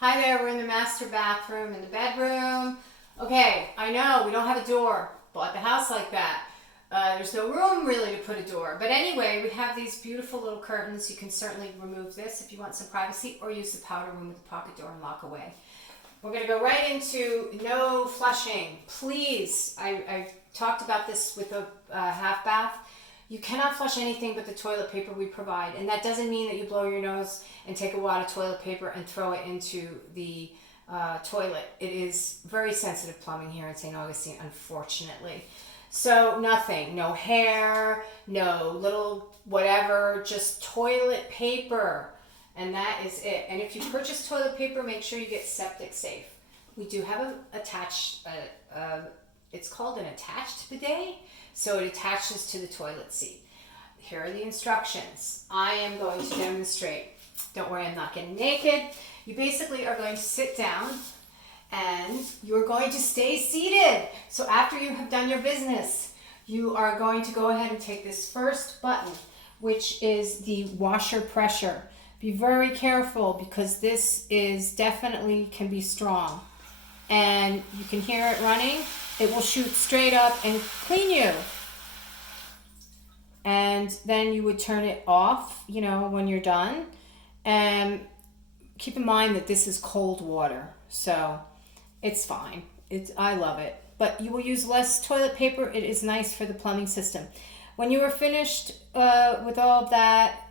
Hi there, we're in the master bathroom in the bedroom. Okay, I know we don't have a door. Bought the house like that. There's no room really to put a door. But anyway, we have these beautiful little curtains. You can certainly remove this if you want some privacy, or use the powder room with the pocket door and lock away. We're going to go right into no flushing. Please, I talked about this with the half bath. You cannot flush anything but the toilet paper we provide. And that doesn't mean that you blow your nose and take a wad of toilet paper and throw it into the toilet. It is very sensitive plumbing here in St. Augustine, unfortunately. So nothing, no hair, no little whatever, just toilet paper. And that is it. And if you purchase toilet paper, make sure you get septic safe. We do have an attached, it's called an attached bidet. So it attaches to the toilet seat. Here are the instructions. I am going to demonstrate. Don't worry, I'm not getting naked. You basically are going to sit down and you're going to stay seated. So after you have done your business, you are going to go ahead and take this first button, which is the washer pressure. Be very careful because this is definitely can be strong. And you can hear it running. It will shoot straight up and clean you. And then you would turn it off, when you're done. And keep in mind that this is cold water, so it's fine. I love it. But you will use less toilet paper. It is nice for the plumbing system. When you are finished with all of that,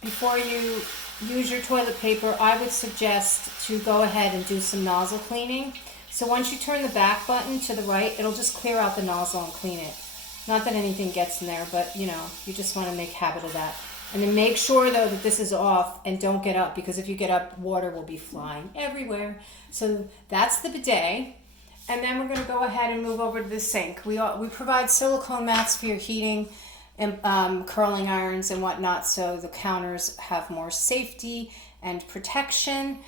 before you use your toilet paper, I would suggest to go ahead and do some nozzle cleaning. So once you turn the back button to the right, it'll just clear out the nozzle and clean it. Not that anything gets in there, but you just want to make habit of that. And then make sure though that this is off and don't get up, because if you get up, water will be flying everywhere. So that's the bidet. And then we're going to go ahead and move over to the sink. We provide silicone mats for your heating and curling irons and whatnot, so the counters have more safety and protection.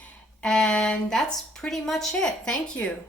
And that's pretty much it. Thank you.